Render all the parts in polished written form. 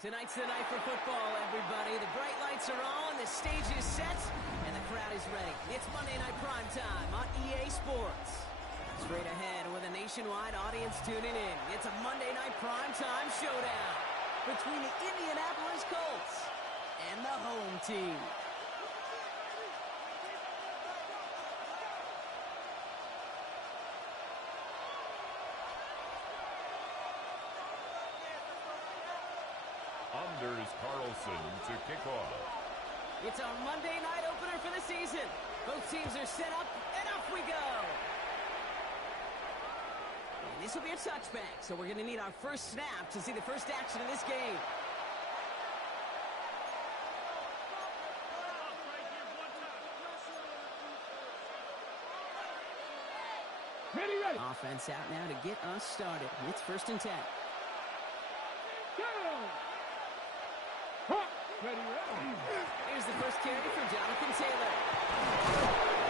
Tonight's the night for football, everybody. The bright lights are on, the stage is set, and the crowd is ready. It's Monday Night Primetime on EA Sports. Straight ahead with a nationwide audience tuning in. It's a Monday Night Primetime showdown between the Indianapolis Colts and the home team. Anders Carlson to kick off. It's our Monday night opener for the season. Both teams are set up, and off we go. And this will be a touchback, so we're going to need our first snap to see the first action of this game. Ready. Offense out now to get us started. It's 1st and 10. Ready. Here's the first carry for Jonathan Taylor.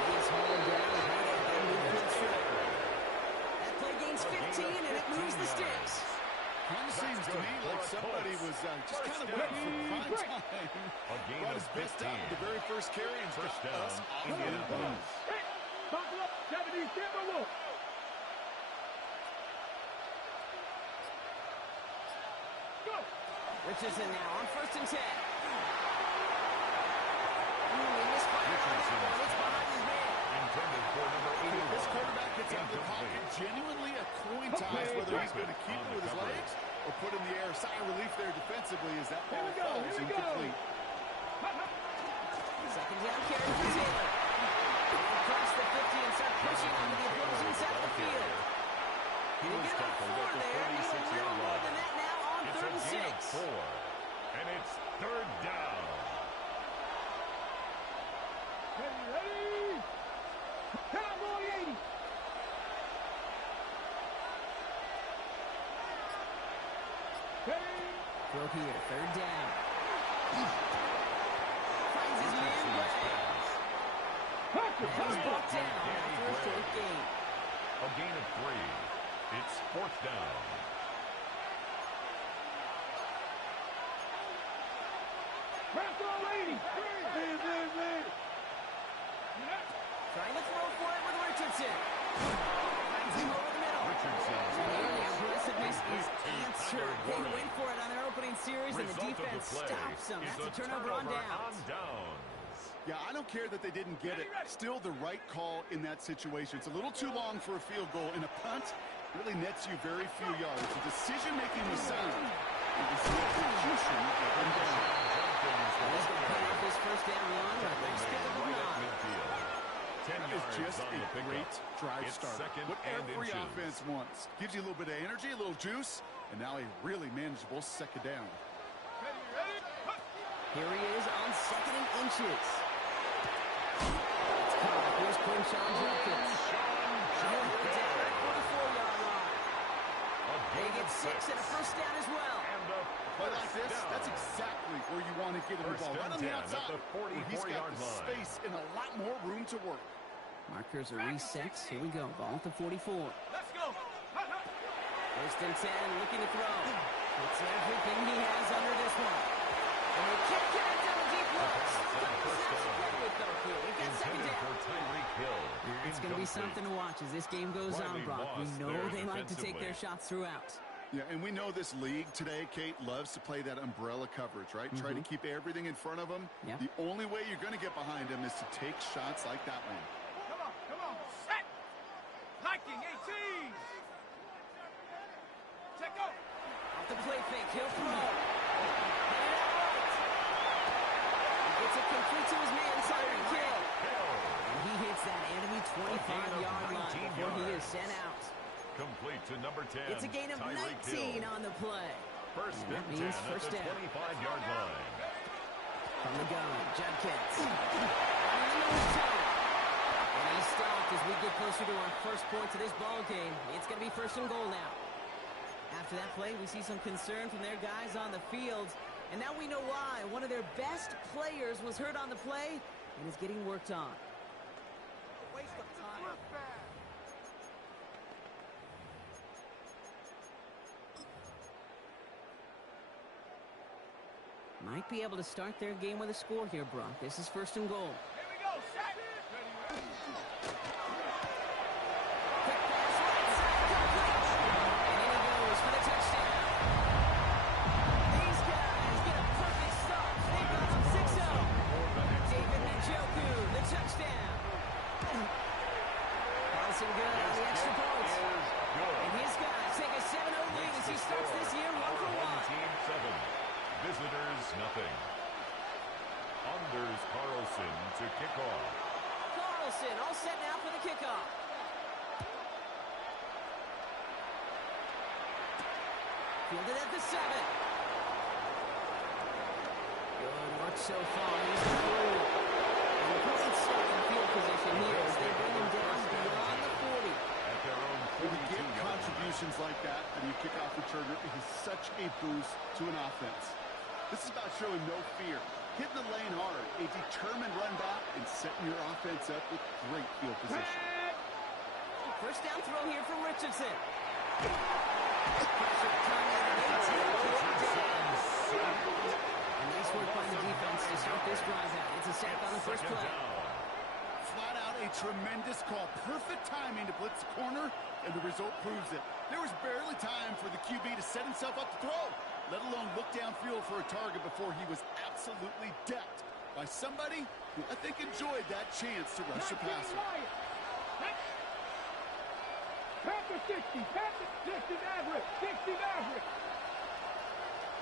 He's hauled down right at the movement track. That play gains 15, and it moves the sticks. Kind of seems to me like somebody was just kind of waiting for prime time. Brought his best out in the very first carry and First got down, us off the Indianapolis. Hey, buckle up, 70, camera wolf. Go. Richardson now on 1st and 10. He misfired on that one. It's behind his man. Intended for number 81. This quarterback gets out of the pocket genuinely a coin toss whether he's going to keep it with his legs or put in the air. Sigh of relief there defensively as that ball falls incomplete. Second down carry for Taylor. Across the 50 and start pushing onto the opposing side of the field. He They was get about tackled 4 at the there. Need a 36-yard little more line. than that now on It's 3rd a and gain of 6. 4. And it's 3rd down. Ready. Cowboy 80. Ready. Throw here, 3rd down. Finds his man Bragg. And he's brought down after a short gain. A gain of 3. It's 4th down. Cowboy 80. Trying to throw for it with Richardson. Finds him over the middle. Richardson's And the pass. aggressiveness is Complete to answered. Tyler They Boyd. went for it on their opening series, and the Result of defense the play stops them. is That's a turnover on downs. downs. Yeah, I don't care that they didn't get it. Still the right call in that situation. It's a little too long for a field goal, and a punt really nets you very few yards. The decision-making was sound. It was the execution that went down. He's going to pay off this first down run with a nice pick of the Right at nine. midfield. 10 That is yards just on the a pickup. great drive It's start. second What and every inches. offense wants. Gives you a little bit of energy, a little juice, and now a really manageable second down. Here he is on 2nd and inches. It's caught. Here's Quinshawn Judkins. Down at the 44-yard line. They get 6 and a first down as well. And a Play like first this, down. that's exactly where you want to get him the First ball. and Right on the 10 at outside, the where he's got 44-yard the line. space and a lot more room to work. Markers are reset. Here we go. Ball at the 44. Let's go. 1st and 10, looking to throw. It's everything he has under this one. And they can't connect on the deep looks. Couple snaps to play with, though, here. We've got 2nd Intended for down. Tyreek Hill. It's going to be Incomplete. something to watch as this game goes Riley on, Brock. We Moss know there they like to take defensively. their shots throughout. Yeah, and we know this league today, Kate, loves to play that umbrella coverage, right? Try to keep everything in front of them. Yeah. The only way you're going to get behind them is to take shots like that one. Come on. Set. Liking 18. Check out. Off the play fake, he'll throw. Headed out right. He gets it complete to his man, Tyreek Hill. And he hits that enemy 25-yard line before he is sent out. Complete to number 10. It's a gain of Tyreek 19 Hill. on the play. First And that and 10 means at first the down. 25-yard line. From the gun, Judkins. And in the middle of town. And he's stopped as we get closer to our first points of this ball game. It's going to be 1st and goal now. After that play, we see some concern from their guys on the field. And now we know why. One of their best players was hurt on the play and is getting worked on. A waste of time. Might be able to start their game with a score here, Brock. This is first and goal. Here we go. Set. Ready. Quick pass right side, complete. And in he goes for the touchdown. These guys get a perfect start. They've got up 6-0. David Njoku, the touchdown. Carlson good on the extra point. And his guys take a 7-0 lead as he starts this year 1-for-1. Team 7. Visitors, nothing. Anders Carlson to kick off. Carlson all set now for the kickoff. Fielded at the 7. Good work so far. He's through. And great starting field position here as they bring him down beyond the 40. At their own When you get 42-yard line. contributions like that and you kick off returner, it is such a boost to an offense. This is about showing no fear, hitting the lane hard, a determined run back, and setting your offense up with great field position. First down throw here from Richardson. Pressure coming, and they take it down. And nice work by the defense to start this drive out. It's a sack on the first play. Flat out a tremendous call. Perfect timing to blitz the corner, and the result proves it. There was barely time for the QB to set himself up to throw, let alone look downfield for a target before he was absolutely decked by somebody who I think enjoyed that chance to rush the passer. Panther 60. Panther 60 Maverick. 60 Maverick.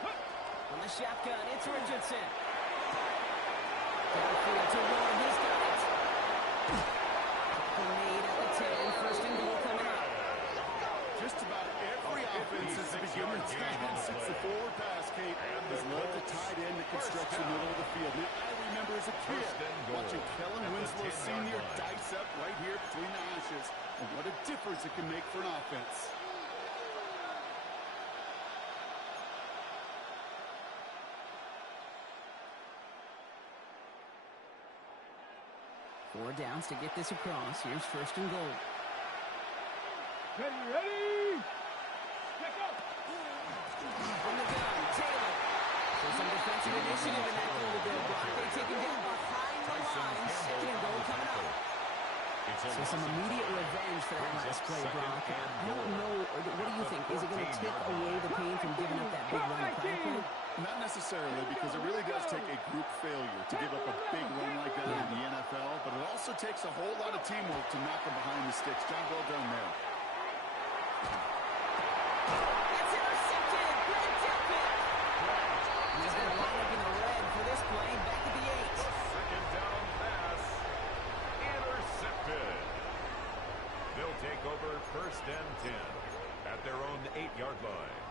On the shotgun, it's Richardson. Downfield to Warren, he's got it. Tackle made at the 10, first and goal coming up. Just about every offense is a beginner tagging since the forward pass, Kate, has loved to tight end to construct the middle of the field. Now, I remember as a kid watching Kellen Winslow Sr. dice up right here between the hashes, and what a difference it can make for an offense. Four downs to get this across. Here's first and goal. Ready. Check up. From the gun, Taylor. So some defensive initiative in that goal there, Brock. They take him down behind the line. Second and goal coming up. So some immediate revenge for that last play, Brock. I don't know. What do you think? Is it going to take away the pain from giving up that big run of prior play? Not necessarily, because it really does take a group failure to give up a big run like that in the NFL, but it also takes a whole lot of teamwork to knock them behind the sticks. John, well done there. It's intercepted. Grant Delpit. He's going to line up in the red for this play. Back at the 8. Second down pass. Intercepted. They'll take over first and 10 at their own 8-yard line.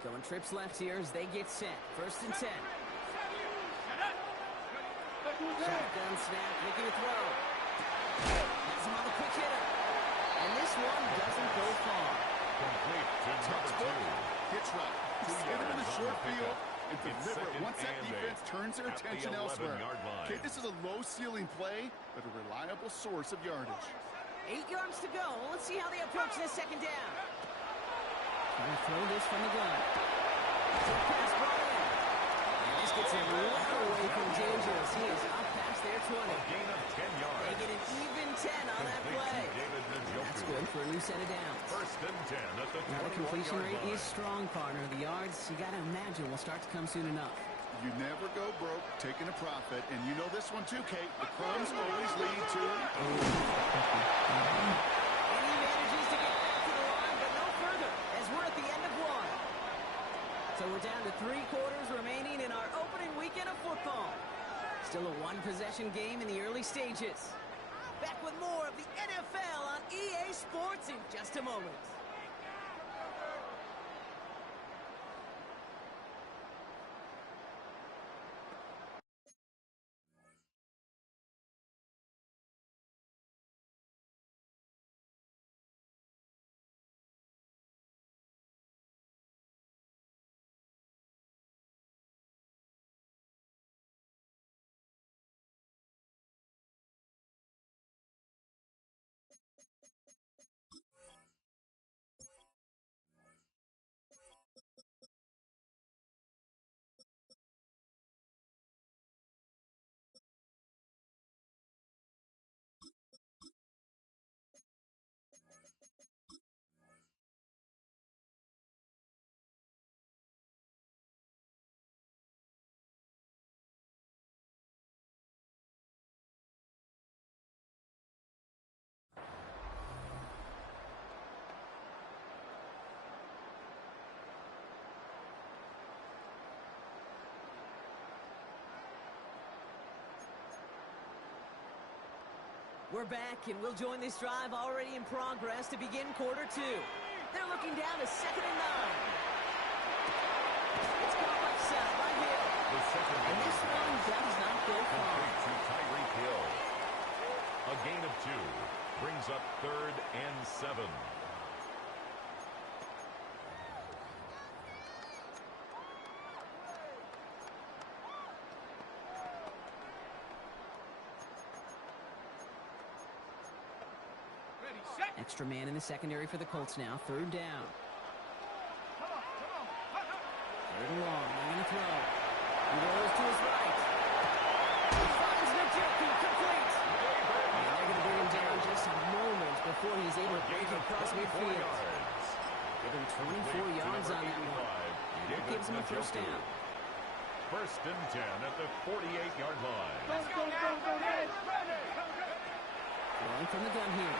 Going trips left here as they get set. First and 10. Shotgun snap, making a throw. Has him on the quick hitter. And this one doesn't go far. Complete to number 2. Hitch route. Just get him in the short field and deliver it once that defense turns their attention elsewhere. Okay, this is a low-ceiling play, but a reliable source of yardage. 8 yards to go. Let's see how they approach this second down. Trying to throw this from the gun. Quick pass brought in. And this gets him well away from dangerous. He is up past their 20. A gain of 10 yards. They get an even 10 on that play. That's good for a new set of downs. First and 10 at the 21-yard line. Now the completion rate is strong, partner. The yards, you got to imagine, will start to come soon enough. You never go broke taking a profit, and you know this one too, Kate. The crumbs always lead to... And he manages to get back to the line, but no further, as we're at the end of one. So we're down to 3 quarters remaining in our opening weekend of football. Still a one-possession game in the early stages. Back with more of the NFL on EA Sports in just a moment. We're back, and we'll join this drive already in progress to begin quarter two. They're looking down to 2nd and 9. It's caught left side by Hill. The second And this one does not go far. complete to Tyreek Hill. A gain of 2 brings up 3rd and 7. Extra man in the secondary for the Colts now. 3rd down. 3rd and long. They're going to throw. He rolls to his right. He finds Njoku complete. And they're going to bring him down just a moment before he's able to break across midfield. Give him 24 yards on that one. And that gives him a 1st down. 1st and 10 at the 48-yard line. Let's go now, Throwing from the gun here.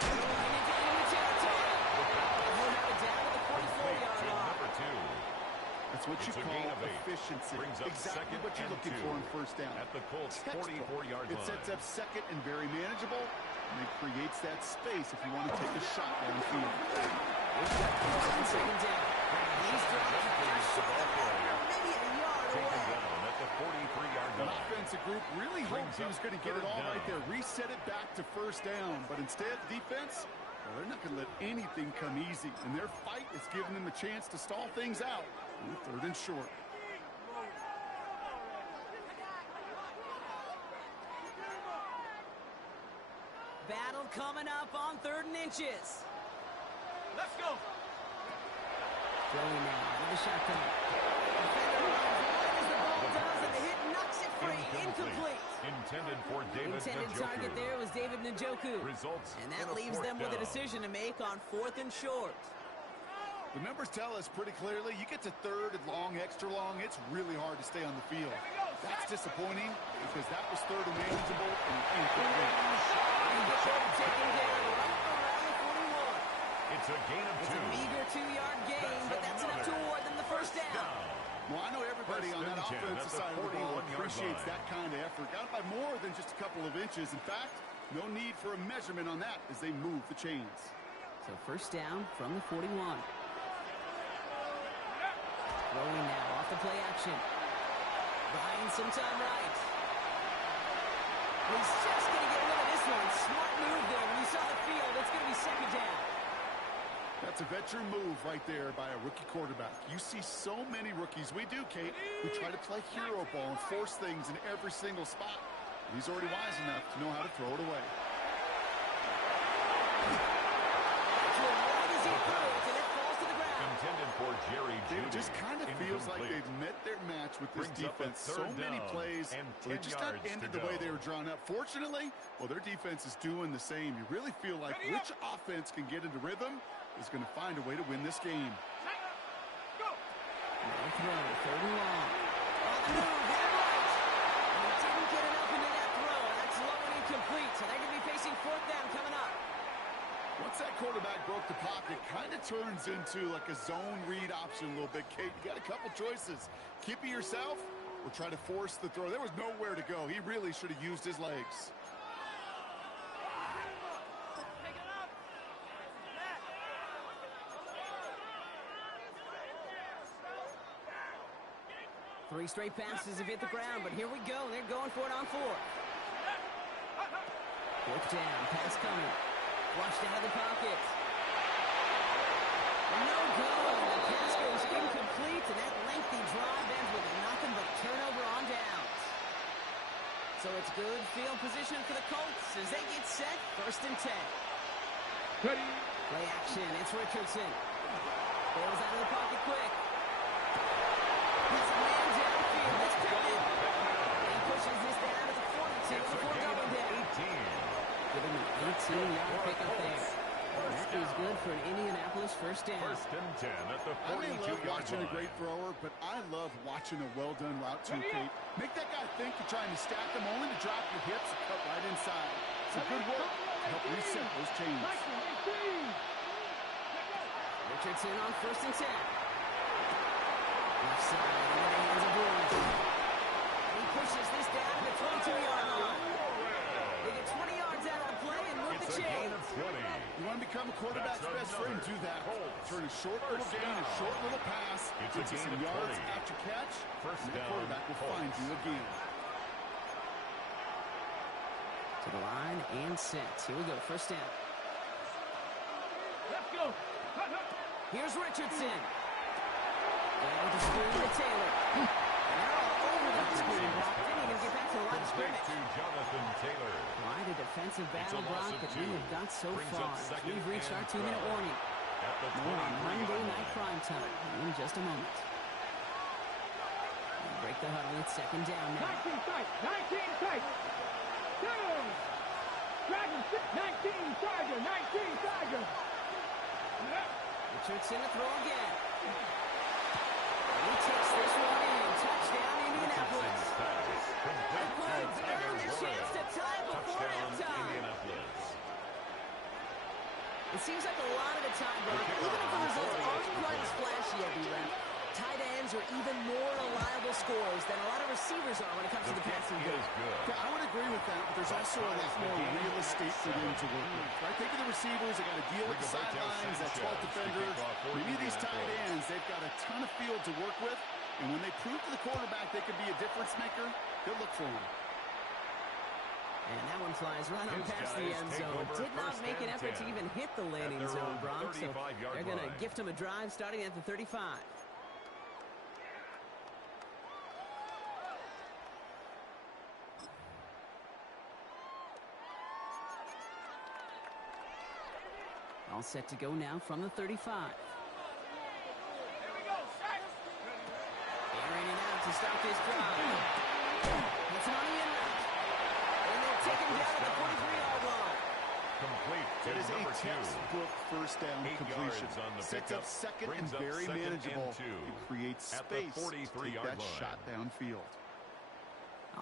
Throwing into enemy territory. He'll have it down to the 44-yard line. Number 2. That's what you It's a call gain of 8. efficiency. Brings up Exactly 2nd what you're and looking 2 for in 1st down. at the Colts' Textbook. 44-yard line. It sets up 2nd and very manageable, and it creates that space if you want to take a shot downfield. He's got 2nd down. He's dropped just short of maybe a yard Taken away. down at the 43-yard The line. offensive group really hoped he was going to get it all right there, reset it back to 1st down, but instead, defense, well, they're not going to let anything come easy, and their fight is giving them a chance to stall things out on 3rd and short. Battle coming up on 3rd and inches. Let's go. Throwing now out of the shotgun. Defender runs right as the ball does, and the hit knocks it free. Incomplete. Intended for David Intended Njoku. target there was David Njoku. Results And in that a leaves 4th them with a down. decision to make on 4th and short. The numbers tell us pretty clearly, you get to 3rd and long, extra long, it's really hard to stay on the field. That's disappointing because that was 3rd and manageable and incomplete. And the ball taken down right around the 41. It's a gain of 2. It's a meager 2-yard gain, but that's enough to award them the 1st down. Well, I know everybody on that 1st and 10 offensive at the side of the ball 41-yard appreciates line. that kind of effort. Got by more than just a couple of inches. In fact, no need for a measurement on that as they move the chains. So 1st down from the 41. Throwing now off the play action. Buying some time right. He's just going to get rid of this one. Smart move there. When you saw the field, it's going to be 2nd down. That's a veteran move right there by a rookie quarterback. You see so many rookies, we do, Kate, who try to play hero ball and force things in every single spot. He's already wise enough to know how to throw it away. To avoid as he threw it, and it falls to the ground. Intended for Jerry It Jeudy. just kind of feels like Incomplete. they've met their match with this Brings up a defense. So 3rd many down plays, and they 10 just not yards to ended the way go. they were drawn up. Fortunately, well, their defense is doing the same. You really feel like which offense can get into rhythm is going to find a way to win this game. Go. No throw, 3rd and long. On the move, head right. And he didn't get enough into that throw. That's low and incomplete. So they're going to be facing 4th down coming up. Once that quarterback broke the pocket, kind of turns into like a zone read option a little bit, Kate. You got a couple choices. Keep it yourself or try to force the throw. There was nowhere to go. He really should have used his legs. Three straight passes have hit the ground, but here we go. They're going for it on 4th. 4th down, pass coming. Flushed out of the pocket. No go. The pass goes incomplete, and that lengthy drive ends with nothing but turnover on downs. So it's good field position for the Colts as they get set. 1st and 10. Ready. Play action. It's Richardson. Bails out of the pocket quick. He's a man downfield. It's Pittman. He pushes this down to the 42 before going down. 18. Give him an 18-yard pickup there. That is good for an Indianapolis 1st down. 1st and 10 at the I may love 42-yard watching line. a great thrower, but I love watching a well-done route too, Kate. Make that guy think you're trying to stack them only to drop your hips and cut right inside. Some good work to help reset those chains. Nice one, 18. Richardson on 1st and 10. Left side into the hands of Woods. And he pushes this down to the 22-yard line. become a quarterback's best friend. Do that. Turn a short little gain, a short little pass into some yards after catch. And the quarterback will find you again. To the line and set. Here we go. First down. Let's go. Here's Richardson. And with the screen to Taylor. And they're all over that screen, Brock. Didn't even get back to the line of scrimmage. To Jonathan Taylor. Quite a defensive battle, Brock, that we have got so far. We've reached our 2-minute warning. More on Monday Night Primetime in just a moment. And break the huddle. It's second down now. 19 tight. 19 tight. Down. Dragon 19 Tiger. 19 Tiger. Richardson to throw again. He takes this one in. Touchdown, Indianapolis. The Blue earned a chance to tie before halftime. It seems like a lot of the time, Brock, even if the results aren't quite as flashy every rep, tight ends are even more reliable scorers than a lot of receivers are when it comes to the passing game. Yeah, I would agree with that, but there's also a lot more real estate for them to work with. Right? Think of the receivers. They got to deal with the sidelines, that 12th defender. Maybe these tight ends, they've got a ton of field to work with, and when they prove to the quarterback they could be a difference maker, good look for them. And that one flies right on past the end zone. Did not make an effort to even hit the landing zone, Bronx. So they're going to gift him a drive starting at the 35. All set to go now from the 35. Airing it out to start this drive. It's on the in route. And they'll take him down at the 43-yard line. Complete. It is a textbook first down completion. Sets up second and very manageable. It creates space to take that shot downfield.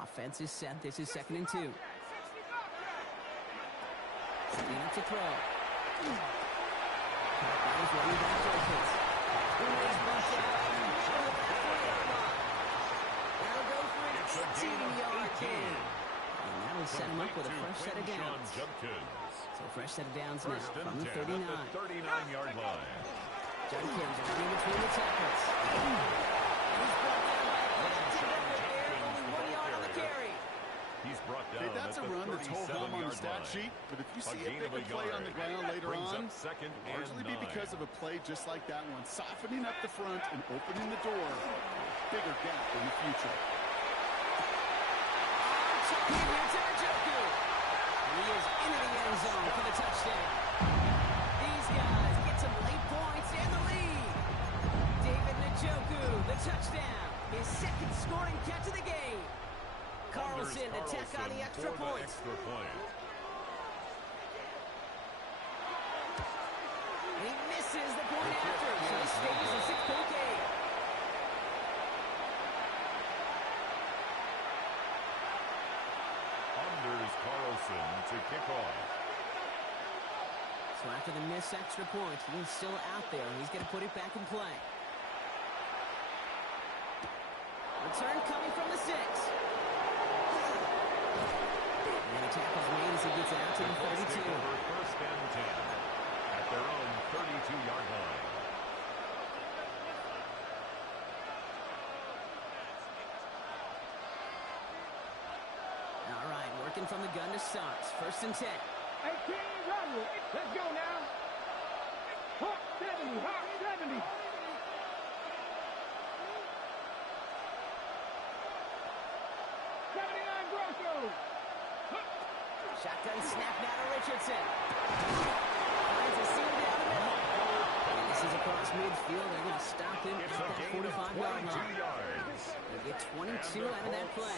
Offense is set. This is 2nd and 2. Setting up to throw. He's running back Jacobs. He's bumped out in the middle of that 40-yard line. That'll go for an 18-yard gain. And that will set him up with a fresh set of downs. So fresh set of downs now from the 39. 39-yard line. Judkins running between the tackles. He's brought down by a quick defender there. Only 1 yard on the carry. He's brought down That's a run that's hold home on the stat sheet, but if you see a bigger play on the ground later on, largely be because of a play just like that one, softening up the front and opening the door, bigger gap in the future. He is into the end zone for the touchdown. These guys get some late points and the lead. David Njoku, the touchdown, his second scoring catch of the game. Carlson to tack on the extra point. And he misses the point after, so he stays a 6-point game. Anders Carlson to kick off. So after the missed extra point, he's still out there. He's going to put it back in play. Return coming from the 6. And the tackle's made as he gets it out to the 32. First and 10 at their own 32-yard line. All right, working from the gun to start. First and 10. 18 run. Let's go now. Hawk 70. Hawk 70. Shotgun snap now to Richardson. Finds a seam down the middle. And this is across midfield. They're going to stop him at that 45-yard line. They'll get 22 out of that play.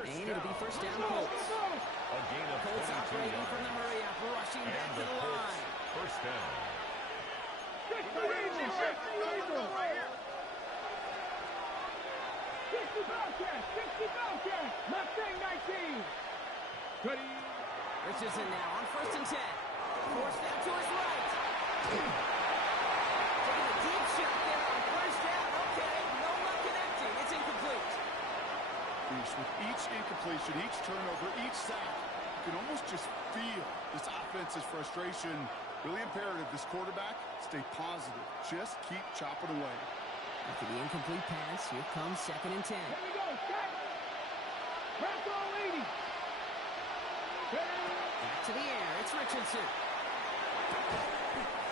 And it'll be first down Colts. Colts operating from the hurry-up, rushing back to the line. First down. 60 Bobcats. 60 Bobcats. Mustang 19. Ready. Richardson now on first and 10. Forced out to his right. Taking a deep shot there on first down. Okay, no luck connecting. It's incomplete. With each incompletion, each turnover, each sack, you can almost just feel this offense's frustration Really imperative this quarterback stay positive. Just keep chopping away. After the incomplete pass, here comes 2nd and 10. Here we go, set. Press all 80. Back to the air. It's Richardson.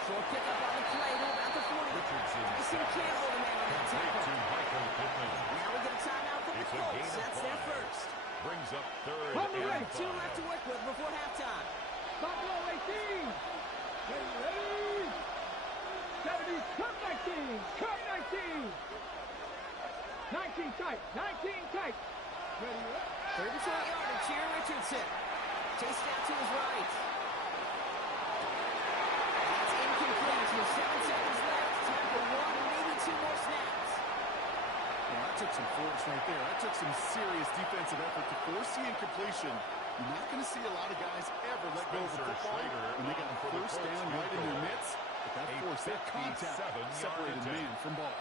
Short pickup on the play to about the 40. Richardson. Tyson Campbell, the man on that tackle. To Michael Pittman. Now we get a timeout from the It's a Colts. gain of That's their 5. first. Brings up 3rd On the and way. 5. 2 left to work with before halftime. Buffalo 18. Ready? 70. Cut 19. Cut 19. 19 tight. 19 tight. Ready? 3rd and 4 yardage here, Richardson. Chased out to his right. That's incomplete with 7 seconds left. Time for 1, maybe 2 more snaps. Well, that took some force right there. That took some serious defensive effort to force the incompletion. You're not going to see a lot of guys ever let go of the Spencer football Schrader when they got on a for the first Colts down field right in their goal. midst. But that A force, that contact 57-yard separated attempt. man from ball.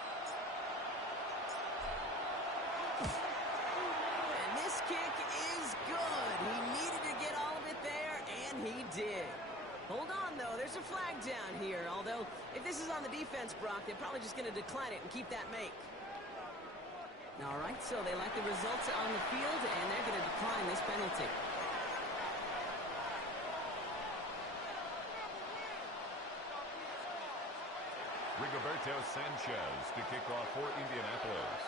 And this kick is good. He needed to get all of it there, and he did. Hold on, though. There's a flag down here. Although, if this is on the defense, Brock, they're probably just going to decline it and keep that make. All right, so they like the results on the field, and they're going to decline this penalty. Rigoberto Sanchez to kick off for Indianapolis.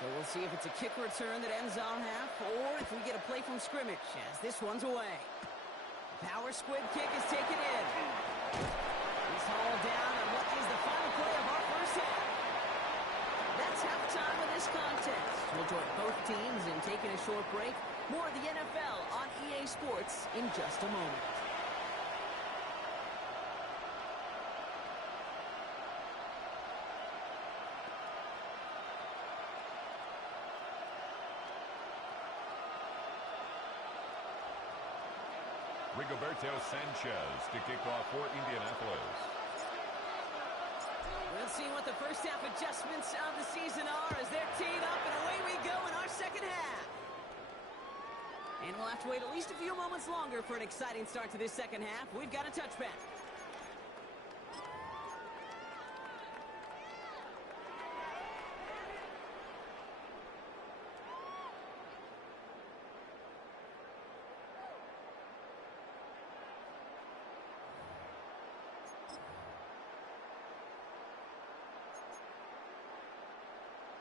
So we'll see if it's a kick return that ends on half, or if we get a play from scrimmage, as this one's away. Power squib kick is taken in. He's hauled down on what is the final play of our first half. That's halftime of this contest. We'll join both teams in taking a short break. More of the NFL on EA Sports in just a moment. Rigoberto Sanchez to kick off for Indianapolis. We'll see what the first half adjustments of the season are as they're teed up, and away we go in our second half. And we'll have to wait at least a few moments longer for an exciting start to this second half. We've got a touchback.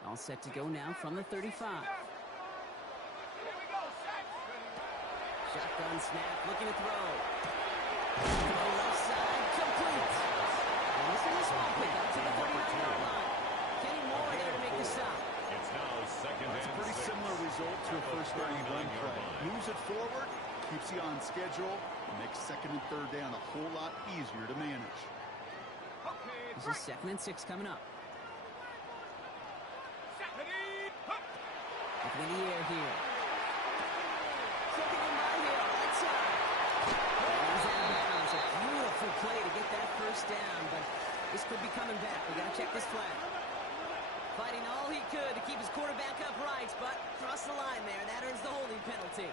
All set to go now from the 35. Shotgun snap, looking to throw. Throw left side, complete. And this is a small pickup to the 39-yard line. Kenny Moore there to make the stop. It's now second It's a and pretty 6. similar result to a first down run 39-yard play. line. Moves it forward, keeps you on schedule, and makes second and third down a whole lot easier to manage. This is 2nd and 6 coming up. Looking in the air here. Taking him by here, right side. He's out of bounds. A beautiful play to get that first down, but this could be coming back. We got to check this flag. Fighting all he could to keep his quarterback upright, but crossed the line there. That earns the holding penalty.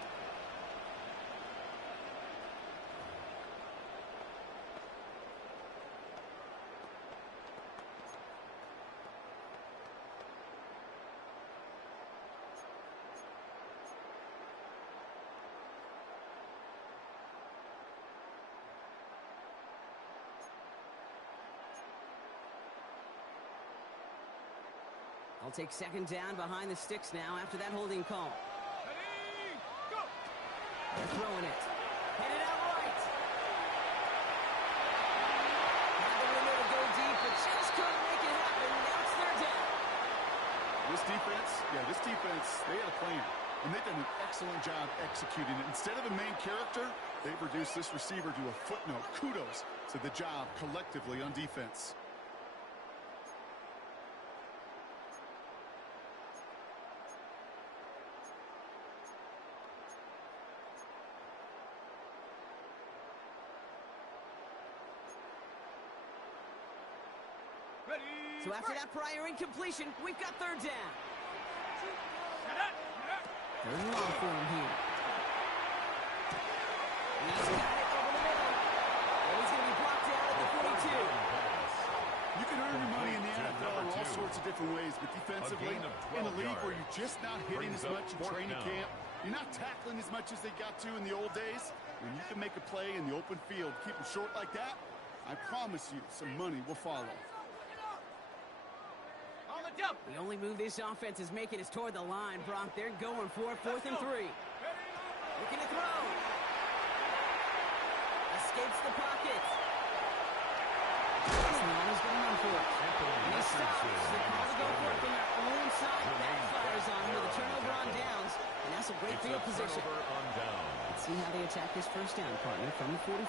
I'll take second down behind the sticks now after that holding call. Ready, go! They're throwing it. Headed out right. Had the window to go deep, but just couldn't make it happen. Now it's third down. This defense, they had a plan. And they've done an excellent job executing it. Instead of a main character, they've reduced this receiver to a footnote. Kudos to the job collectively on defense. So after that prior incompletion, we've got third down. Third and long for him here. And he's got it over the middle. And he's going to be blocked out at the 42. You can earn your money in the NFL in all sorts of different ways, but defensively, in a league where you're just not hitting as much in training camp, you're not tackling as much as they got to in the old days, when you can make a play in the open field, keep them short like that, I promise you some money will follow. The only move this offense is making is toward the line, Brock. They're going for it, 4th and 3. Looking to throw. Escapes the pocket. He's going to run for it. And he stops. They call to go for it from their own side. Backfires on him with a turnover on downs. And that's a great field position. Let's see how they attack this first down, partner, from the 45.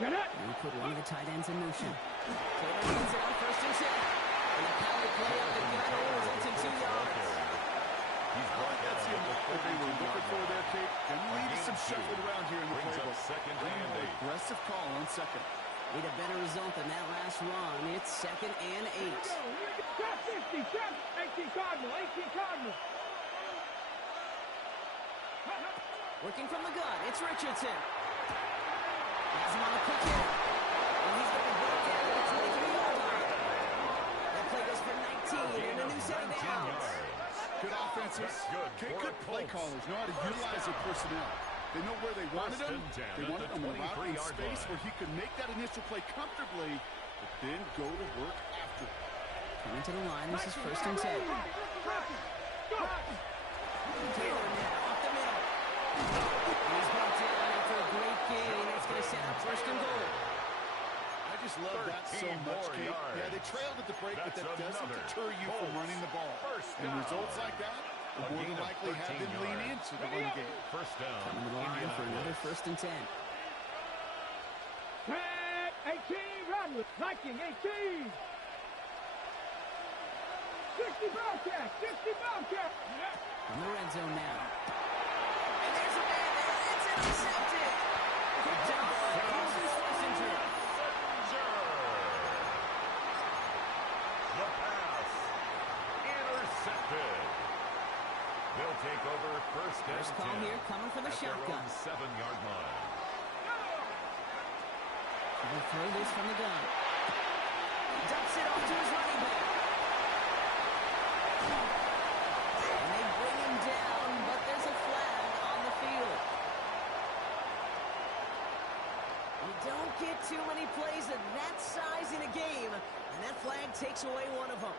And he put one of the tight ends in motion. Taylor wins it on 1st and 10. And the power play up the gut results in 2 yards. I think that's what they were looking for there, Kate. And leave some shuffled around here in the playbook. Second and 8. Aggressive call on second. Need a better result than that last run. It's 2nd and 8. Trap 50, trap 18 Cardinal, 18 Cardinal. Working from the gun, it's Richardson. Has him on the quick hit. And he's going to be brought down at the 23-yard line. That play goes for 19 and a new set of downs. Good offenses. Good play callers know how to utilize their personnel. They know where they wanted him. They wanted him around in space where he could make that initial play comfortably, but then go to work after. Coming to the line, this is 1st and 10. Taylor now off the middle. He's brought down after a great gain. It's going to set up 1st and goal. I just love that so much, Kate. Yeah, they trailed at the break, but that doesn't deter you from running the ball. And results like that will more than likely have them lean into the run game. First down. Coming to the line for another 1st and 10. 18, Rodman, Viking, 18. 60 Bobcat, 60 Bobcat. In the red zone now. And there's a man there. It's intercepted. Good job. Closing Schlesinger. The pass. Intercepted. They'll take over 1st and 10. First call here coming for the shotgun. 7-yard line. They'll throw this from the gun. Dumps it off to his running back. And they bring him down, but there's a flag on the field. You don't get too many plays of that size in a game, and that flag takes away one of them.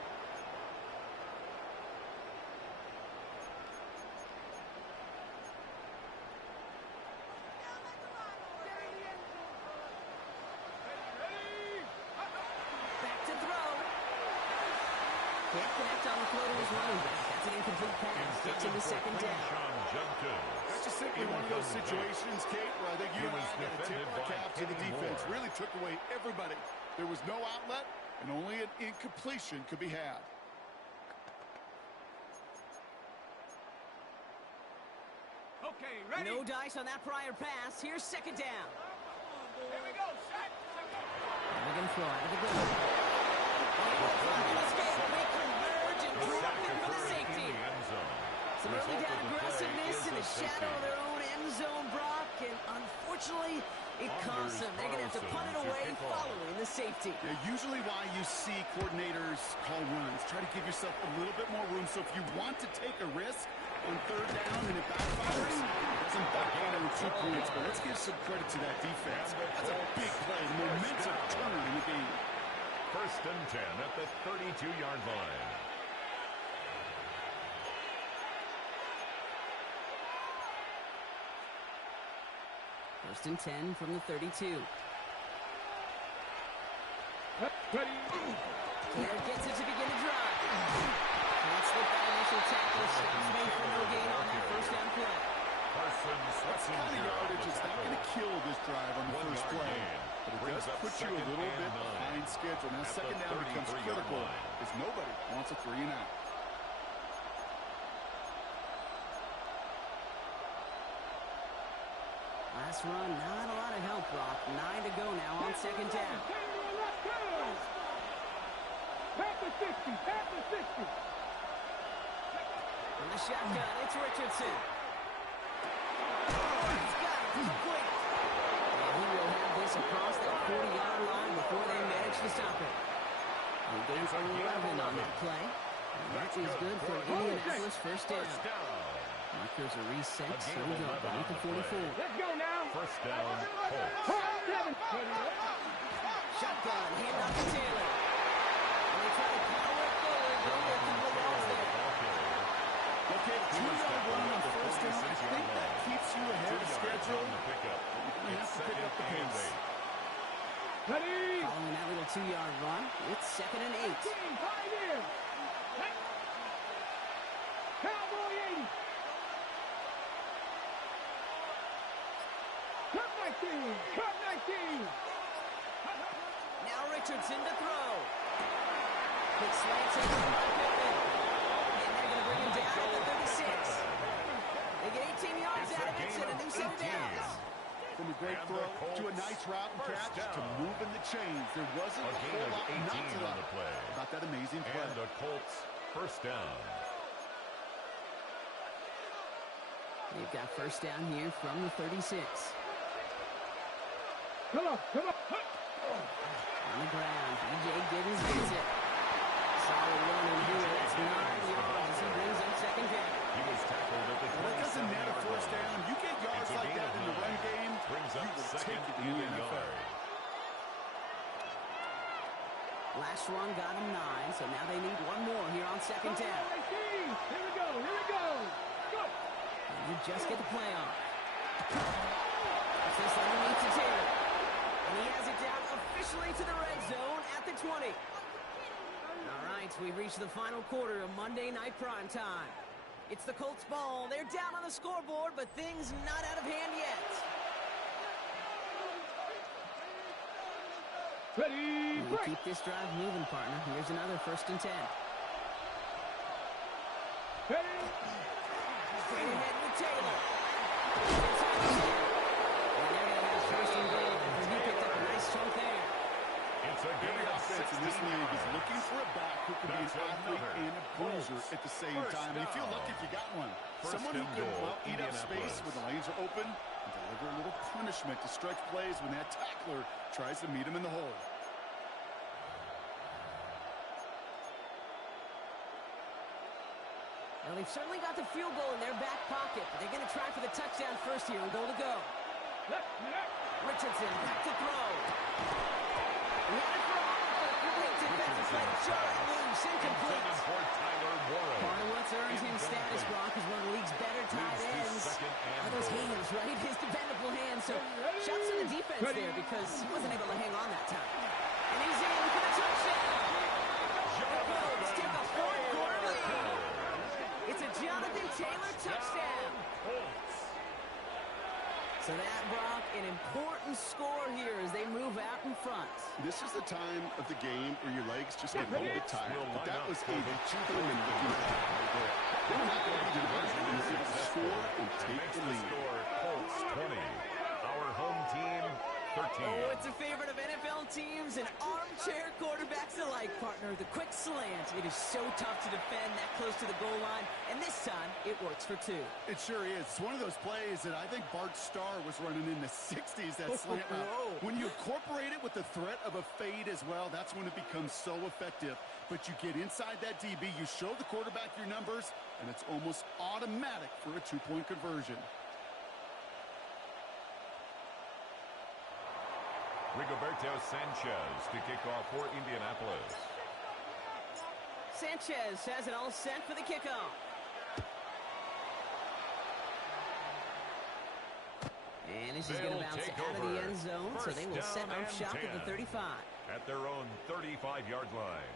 Can't connect on the float of his running back. That's an incomplete pass. Gets him the 2nd down. That's just simply one of those situations, Kate, where I think you and I got to tip our cap to the defense. Really took away everybody. There was no outlet, and only an incompletion could be had. Okay, ready? No dice on that prior pass. Here's 2nd down. Here we go, shot. They're going to throw out of the goal. They converge and drop him for the safety. Some early down aggressiveness in the shadow of their own end zone, Brock, and unfortunately, it costs them. They're going to have to punt it away following the safety. Yeah, usually why you see coordinators call runs. Try to give yourself a little bit more room, so if you want to take a risk on 3rd down and it backfires, it doesn't backfire with 2 points, but let's give some credit to that defense. That's a big play, momentum turn in the game. 1st and 10 at the 32-yard line. First and 10 from the 32. Ready? Taylor gets it to begin the drive. Can't slip that initial tackle. Stops made for no gain on that 1st down play. That's the kind of yardage it's not going to kill this drive on the first play, but it does put you a little bit behind schedule. Now 2nd down becomes critical because nobody wants a 3 and out. Last run, not a lot of help, Brock. 9 to go now on 2nd down. Pack the 60, pack the 60. From the shotgun, it's Richardson. Oh, he's got it complete. And he will have this across that 40-yard line before they manage to stop it. He gains 11 on that play. And that is good for Indianapolis first down. Markers are reset. So we go at the 44. Let's go now. First down, Colts. Shotgun, hand off to Taylor. And they try to power it forward, but only a couple of yards there. Okay, 2-yard run on first down. I think that keeps you ahead of schedule. You have to pick up the pace. Ready. Following that little 2-yard run, it's 2nd and 8. Right in. Cowboy 80. Cut 19. Cut 19. Now Richardson to throw. Quick slant taken by Pittman. And they're going to bring him down at the 36. They get 18 yards out of it and a new set of downs. From a great throw to a nice route and catch to moving the chains. There wasn't a whole lot not to like about that amazing play. And the Colts first down. They've got first down here from the 36. Come on, come on. On the ground, B.J. Gibbons gets it. Solid run in here. That's 9 yards. He brings up second down. He was tackled at the 27-yard line. That doesn't net a first down. You get yards like that in the run game, brings you up will second take it and in a the NFL. yard. Last run got him 9, so now they need one more here on second down. Here we go, here we go. Go. And you just get the play off. Pass this underneath to Taylor. And he has it down officially to the red zone at the 20. All right, we've reached the final quarter of Monday Night Prime Time. It's the Colts ball. They're down on the scoreboard, but things not out of hand yet. Ready, We'll break. keep this drive moving, partner. Here's another 1st and 10. Ready. Straight ahead with Taylor. Inside the 10. And they're going to have 1st and goal after he picked up a nice chunk there. It's a Every game of offense in this 16 league is yards. looking for a back who can be an That's athlete another. and a bruiser at the same First time. And you feel down. lucky if you got one. First Someone who and can, goal, well, eat up space Indianapolis. when the lanes are open and deliver a little punishment to stretch plays when that tackler tries to meet him in the hole. Now, they've certainly got the field goal in their back pocket, but they're going to try for the touchdown first here and goal to go. Left, left. Richardson back to throw. He had it for a moment, but a complete defensive play. Short and loose, incomplete. For Tyler Warren. Part of what's earned him status, Brock, is one of the league's better tight Leads to ends. second and Are those goal. hands, right? His dependable hands. So, shouts to the defense there because he wasn't able to hang on that time. And he's in for the touchdown. The Colts take a fourth-quarter lead. It's a Jonathan Taylor touchdown. So that, Brock, an important score here as they move out in front. This is the time of the game where your legs just get a little bit tired. But that was a legitimate looking play right there. They're not going to be diverted and able to score and take the lead. Score Colts 20. Our home team 13. Oh, it's a favorite of NFL teams and armchair quarterbacks alike, partner. The quick slant. It is so tough to defend that close to the goal line, and this time it works for 2. It sure is. It's one of those plays that I think Bart Starr was running in the 60s, that slant route. Whoa. When you incorporate it with the threat of a fade as well, that's when it becomes so effective. But you get inside that DB, you show the quarterback your numbers, and it's almost automatic for a 2-point conversion. Rigoberto Sanchez to kick off for Indianapolis. Sanchez has it all set for the kickoff. And this is going to bounce out of the end zone, so they will set up shop at the 35. At their own 35-yard line.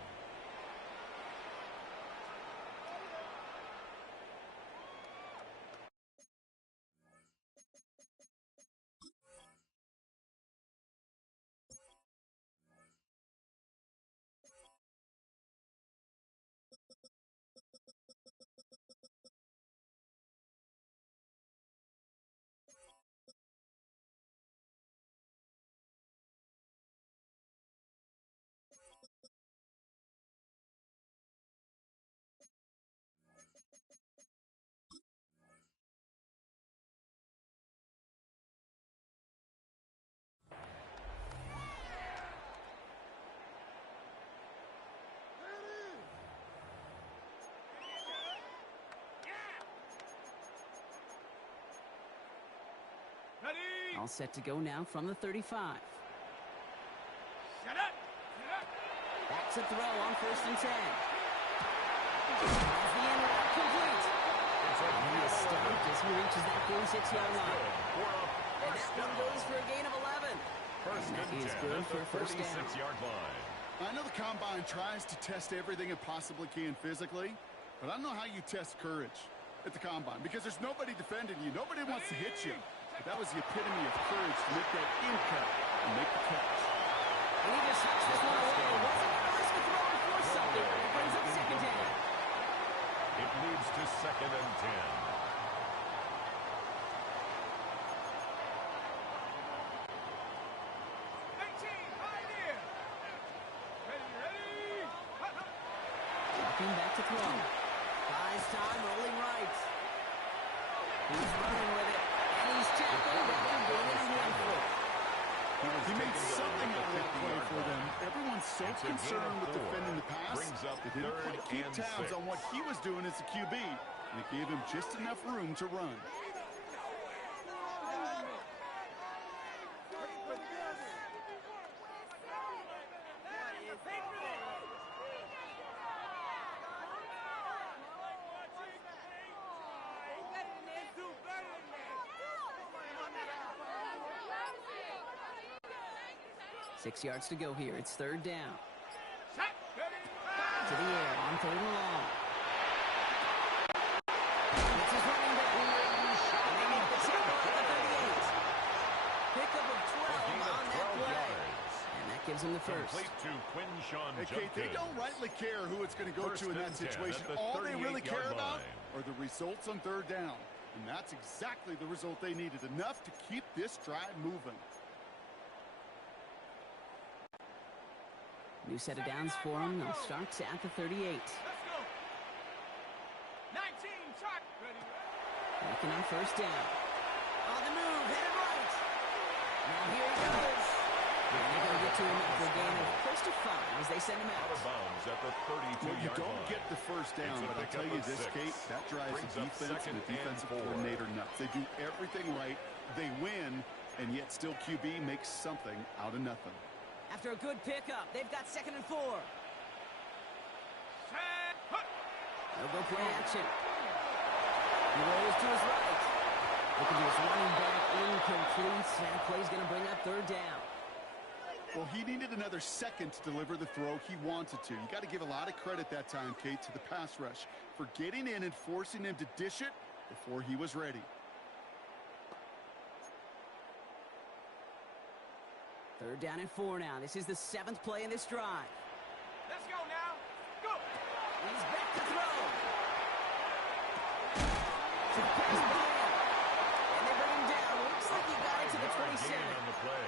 All set to go now from the 35. Shut up! Back to throw on 1st and 10. Has the end route complete. He is stopped as he reaches that 46-yard line. And that one goes for a gain of 11. First That and is 10 good at for the a first down. 46-yard line. I know the Combine tries to test everything it possibly can physically, but I don't know how you test courage at the Combine because there's nobody defending you. Nobody wants to hit you. But that was the epitome of courage to make that in-cut and make the catch. And he just hits this one away. Wasn't going to risk a throw and force something. It brings up 2nd down. It leads to 2nd and 10. Walking back to throw. Buys time, rolling right. He's running with it. And he's tackled after gaining a handful. He made something out of that play for them. Everyone's so It's a concerned gain of with 4. defending the pass, Brings up they didn't 3rd quite keep and tabs 6. on what he was doing as a QB. And it gave him just enough room to run. Six yards to go here. It's 3rd down. To the air on 3rd and long. It's his running back. And they make the tackle at the 38. Pickup of 12 on that play. And that gives him the first. Complete to Quinshawn Hey, Kate, they don't rightly care who it's going to go First to in and that 10 situation. at the All they really 38-yard care about line. are the results on 3rd down. And that's exactly the result they needed. Enough to keep this drive moving. New set of downs for him. They'll start at the 38. Let's go. 19, shot. Ready. Making on 1st down. On the move, headed right. Now here he goes. And they're going to get to him after a gain of close to 5 as they send him Out out. of bounds at the Well, you 32-yard don't line. get the first down, It's a but I'll tell pickup you of this, 6. Kate, that drives Brings the up defense and the 2nd and defensive 4. coordinator nuts. They do everything right. They win, and yet still QB makes something out of nothing. After a good pickup, they've got 2nd and 4. They'll go play action. He rolls to his right. Looking to his running back, incomplete. That play's going to bring up 3rd down. Well, he needed another second to deliver the throw he wanted to. You got to give a lot of credit that time, Kate, to the pass rush for getting in and forcing him to dish it before he was ready. 3rd down and 4 now. This is the 7th play in this drive. Let's go now. Go. He's back to throw. To the pass play. And they bring him down. Looks like he got it to the 27. On the play.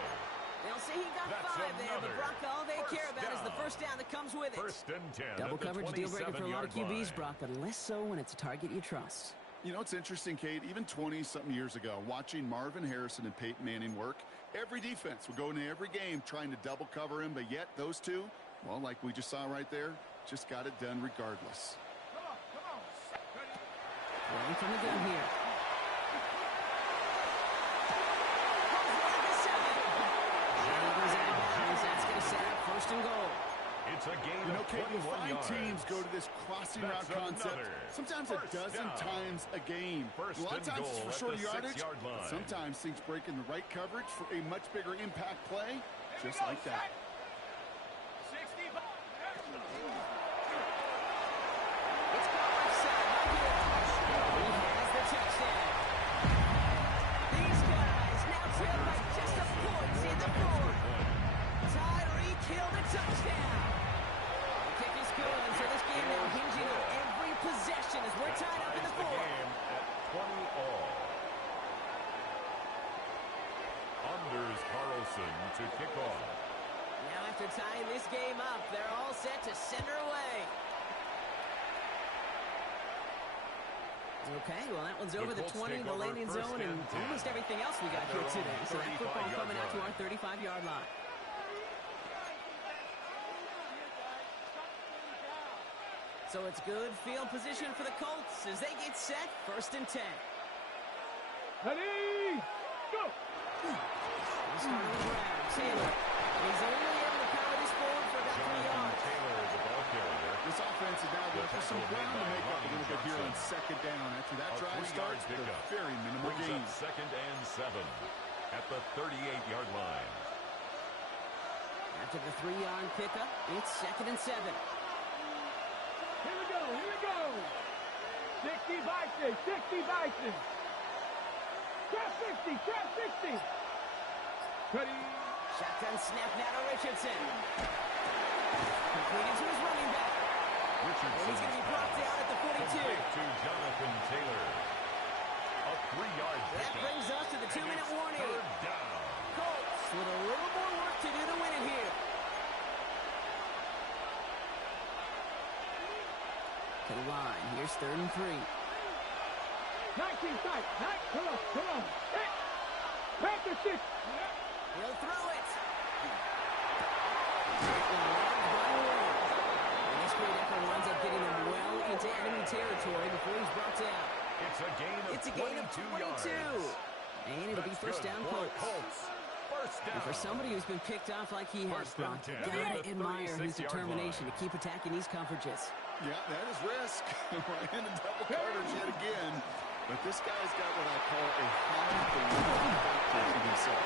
They'll say he got That's 5 there, but another Brock, all they care first about is the down. first down that comes with it. 1st and 10 Double at the coverage deal breaker for a lot of 27-yard QBs, line. Brock, but less so when it's a target you trust. You know, it's interesting, Kate, even 20-something years ago, watching Marvin Harrison and Peyton Manning work, every defense would go into every game trying to double cover him, but yet those two, well, like we just saw right there, just got it done regardless. Come on. Ready. Throwing from the gun here. That's going to set up 1st and goal. It's a gain You know, of Kate, you 21 find yards. teams go to this crossing That's route concept another sometimes a first dozen down. times a game. First A lot of and times it's goal for at short the yardage, 6-yard but line. sometimes things break in the right coverage for a much bigger impact play, just like that. 60. It's caught left side, right here. He has the touchdown. These guys now trail by just a point in the 4th. Tyreek Hill the touchdown. The kick is good, so this game now hinging on every possession as we're tied up in the 4th. Game at 20 all. Anders Carlson to kick off. Now after tying this game up, they're all set to send her away. Okay, well that one's over the Colts 20, take the over landing first zone, and and 10. almost everything else we got At here their today. own So that football 35-yard coming out to our line. 35-yard line. So it's good field position for the Colts as they get set, 1st and 10. Ready. Go. He's starting to grab Taylor. He's only able to power this forward for about 3 yards. Taylor, the ball carrier. This offense is now looking for some ground to make up a little bit here on second down. After that drive starts, with a very minimal gain. Second and 7 at the 38-yard line. After the 3-yard pickup, it's second and 7. Here we go, here we go. 60 Bison, 60 Bison. Trap 60, trap 60. Ready. Shotgun snap now to Richardson. Completed to his running back. Richardson. And he's going to be brought down at the 42. To Jonathan Taylor. A 3-yard pickup. That brings us to the 2-minute warning. Third down. Colts with a little more work to do to win it here. To the line. Here's 3rd and 3. 19 tight. Come on, come on. Hey. Panther 6. He'll throw it. And this great effort winds up getting him well into enemy territory before he's brought down. It's a gain of 22 yards. And it'll be first down, Colts. First down. And for somebody who's been picked off like he has, Brock, you gotta admire his determination to keep attacking these coverages. Yeah, that is risk. Right into double coverage yet again. But this guy's got what I call a high belief factor in himself.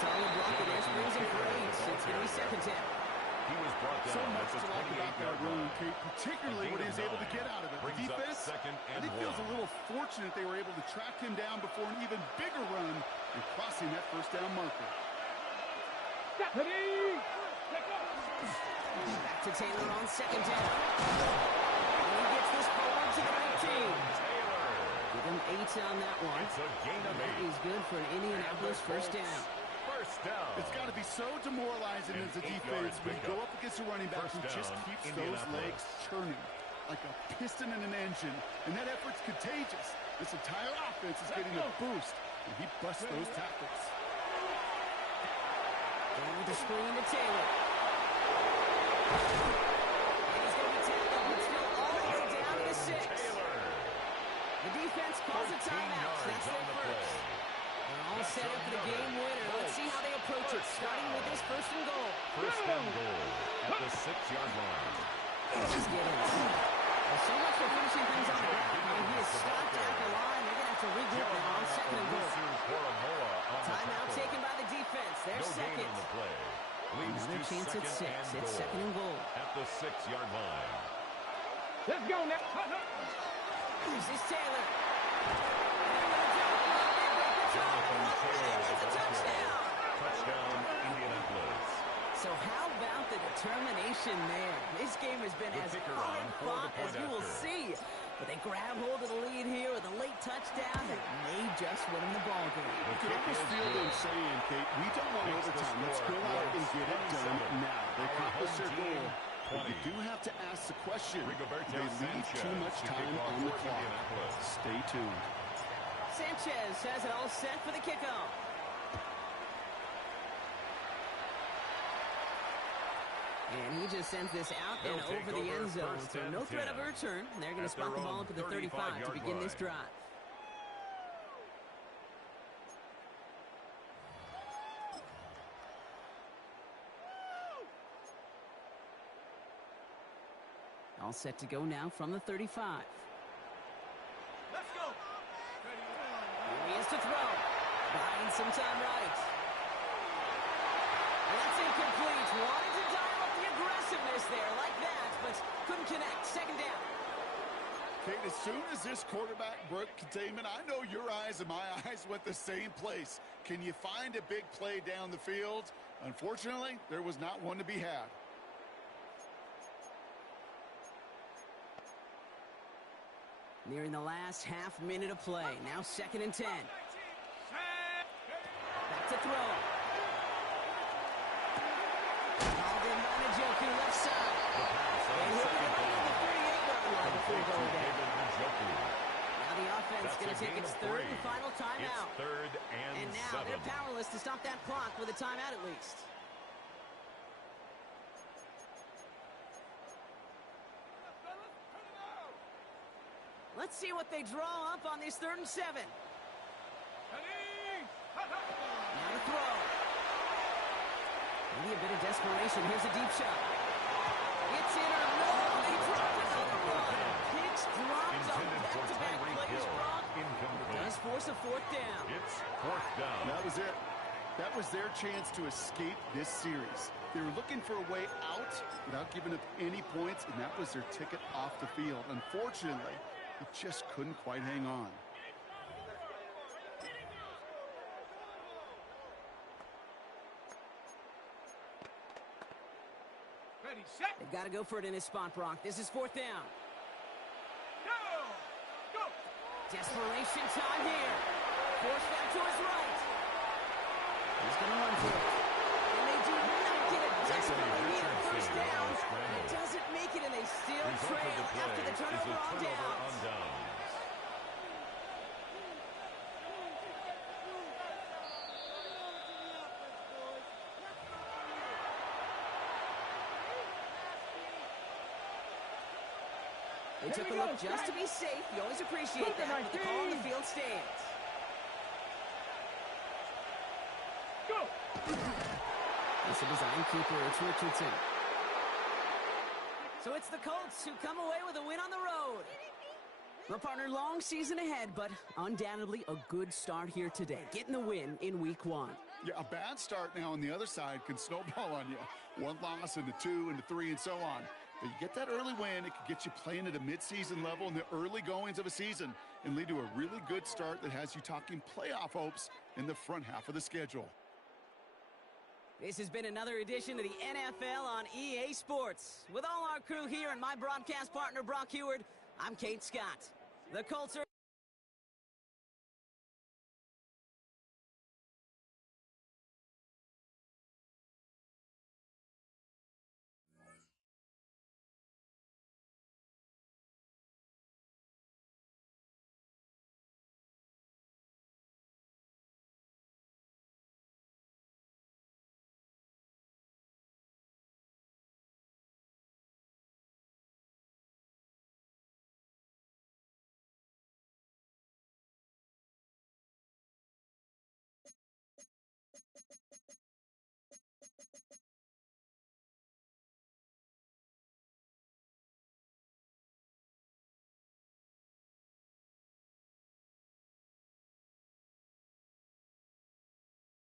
Solid block and there springs him for 8. It's going to be second down. He was brought down So much at the to like about that 28-yard run, line. Kate, particularly what he was able to get out of it. The defense, second I and think, feels a 1. little fortunate they were able to track him down before an even bigger run and crossing that first down marker. Ready. Back to Taylor on second down. And he gets this forward to the 19. Give him 8 on that one. It's a gain of 8. That is good for an Indianapolis first down. First down. It's got to be so demoralizing as a defense when you go up against a running back who just keeps those legs churning like a piston in an engine, and that effort's contagious. This entire offense is getting a boost, and he busts those tackles. Going with the screen to Taylor. And he's going to be tackled, but still all the way down to the 6. The defense calls a timeout. That's their first. They're all set up for the game winner. Let's see how they approach it, starting with this first and goal. First and goal at the 6-yard line. Let's get it. Well, so much for finishing things on the ground. I mean, he is stopped at the line. They're going to have to regroup now on second and goal. Timeout taken by the defense. Their second. Another chance at 6. It's second and goal. At the 6-yard line. Let's go now. This is Taylor. It's a touchdown. Touchdown, Indianapolis. So how about the determination there? This game has been as hard-fought as you will see. But they grab hold of the lead here with a late touchdown that may just win them the ball game. You can almost feel them saying, Kate, we don't want overtime. Let's go out and get it done now. They accomplished their goal. But you do have to ask the question, they leave too much time on the clock. Stay tuned. Sanchez has it all set for the kickoff. And he just sends this out and over the end zone. So no threat of a return. They're going to spot the ball up at the 35 to begin this drive. All set to go now from the 35. Let's go. Here he is to throw. Buying some time right. And that's incomplete. Wanted to dial up the aggressiveness there like that, but couldn't connect. Second down. Kate, as soon as this quarterback broke containment, I know your eyes and my eyes went the same place. Can you find a big play down the field? Unfortunately, there was not one to be had. Nearing the last half minute of play. Now second and 10. Back to throw. Called in by Njoku, left side. And he'll get it over the 38-yard line before going down. Now the offense going to take its third and final timeout. It's third and now 7. they're powerless to stop that clock with a timeout at least. Let's see what they draw up on this 3rd and 7. see a bit of desperation. Here's a deep shot. It's in or no. They dropped another one. Picks dropped on back-to-back plays, Brock. It does force a fourth down. It's fourth down. That was it. That was their chance to escape this series. They were looking for a way out without giving up any points, and that was their ticket off the field. Unfortunately, they just couldn't quite hang on. Ready, set, They've got to go for it in his spot, Brock. This is fourth down. go! Desperation time here. Force back to his right. He's going to run for it. And they do not get it. Desperately need a first down. It doesn't make it, and they still trail after the turnover on downs. They took a look just to be safe. You always appreciate that, but the call on the field stands. Go! It's a design keeper. It's Richardson. So it's the Colts who come away with a win on the road. Well, partner, long season ahead, but undoubtedly a good start here today. Getting the win in week 1. Yeah, a bad start now on the other side can snowball on you. One loss into 2 into 3 and so on. But you get that early win, it can get you playing at a midseason level in the early goings of a season and lead to a really good start that has you talking playoff hopes in the front half of the schedule. This has been another edition of the NFL on EA Sports. With all our crew here and my broadcast partner, Brock Heward, I'm Kate Scott. The Colts are